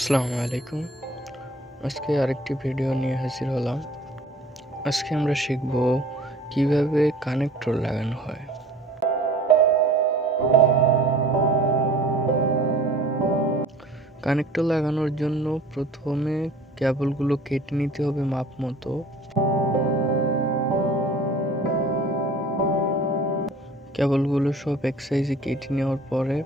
আসসালামু আলাইকুম। আজকে আরেকটি ভিডিও নিয়ে হাজির হলাম। আজকে আমরা শিখব কিভাবে কানেক্টর লাগানো হয়। কানেক্টর লাগানোর জন্য প্রথমে কেবলগুলো কেটে নিতে হবে মাপ মতো। কেবলগুলো সব এক সাইজে কেটে নেওয়ার পরে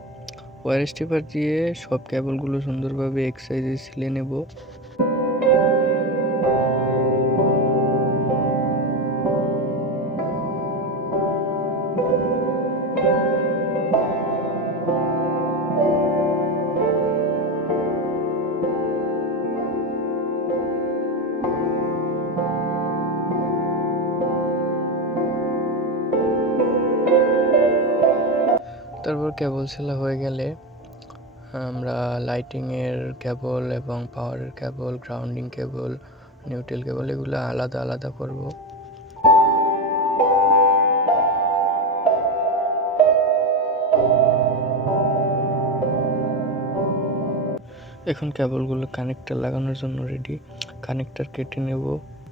ওয়্যার স্টিপার দিয়ে সব কেবলগুলো সুন্দরভাবে এক সাইজে সিলে নেব। তারপর কেবল সেলা হয়ে গেলে আমরা লাইটিংয়ের কেবল এবং পাওয়ারের কেবল, গ্রাউন্ডিং কেবল, নিউট্রাল কেবল এগুলো আলাদা আলাদা করব। এখন কেবলগুলো কানেক্টর লাগানোর জন্য রেডি। কানেক্টর কেটে নেব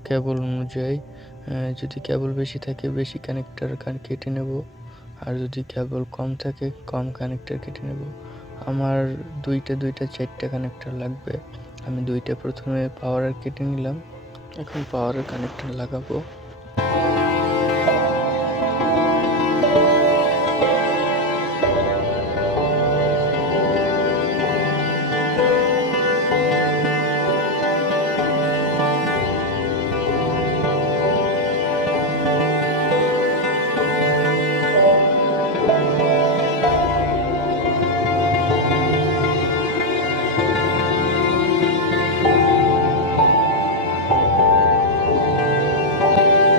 কেবল অনুযায়ী। যদি কেবল বেশি থাকে বেশি কানেক্টর কেটে নেব, আর যদি কেবল কম থাকে কম কানেক্টর কেটে নেব। আমার দুইটা চারটা কানেক্টর লাগবে। আমি দুইটা প্রথমে পাওয়ারের কেটে নিলাম। এখন পাওয়ারের কানেক্টর লাগাবো।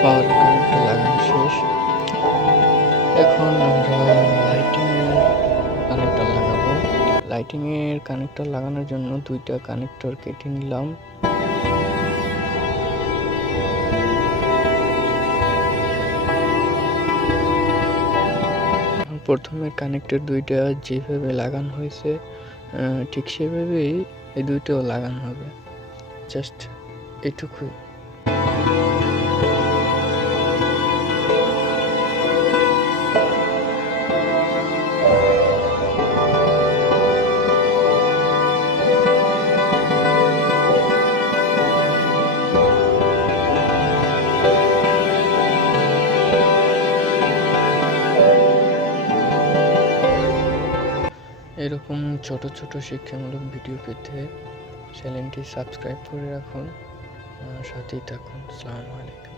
পাওয়ার কানেক্টর লাগানো শেষ। এখন আমরা লাইটিংয়ের কানেক্টর লাগাবো। লাইটিংয়ের কানেক্টর লাগানোর জন্য দুইটা কানেক্টর কেটে নিলাম। প্রথমে কানেক্টর দুইটা যেভাবে লাগানো হয়েছে ঠিক সেভাবেই এই দুইটাও লাগানো হবে, জাস্ট এটুকুই। এরকম ছোট ছোট শিক্ষামূলক ভিডিও পেতে চ্যানেলটি সাবস্ক্রাইব করে রাখুন, সাথেই থাকুন। আসসালামু আলাইকুম।